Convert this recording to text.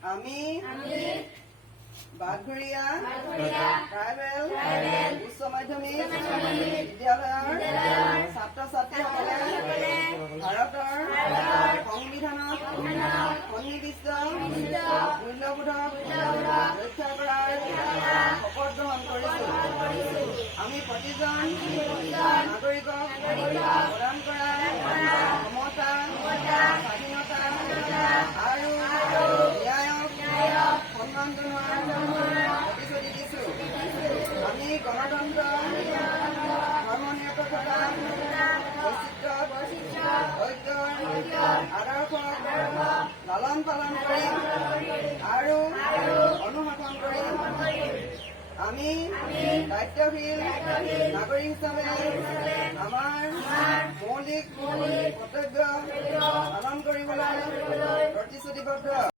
আমি বাঘঘৰীয়া ট্ৰাইবেল উচ্চ মাধ্যমিক বিদ্যালয়ৰ ছাত্ৰ-ছাত্ৰীসকলে ভাৰতৰ সংবিধানত সন্নিৱিষ্ট মূল্যবোধক ৰক্ষা কৰাৰ শপত গ্ৰহণ কৰিছো। আমি প্ৰতিজন নাগৰিকক প্ৰদান কৰা সমতা, স্বাধীনতা আৰু ন্যায়ক সন্মান জনোৱাৰ প্ৰতিশ্ৰুতি দিছো। আমি গণতন্ত্ৰ, ধৰ্মনিৰপেক্ষতা, ঐক্যৰ আদৰ্শক লালন পালন কৰিম আৰু অনুশাসন কৰিম। আমি দায়িত্বশীল নাগৰিক হিচাপে আমাৰ মৌলিক কৰ্তব্য পালন কৰিবলৈ প্ৰতিশ্ৰুতিবদ্ধ।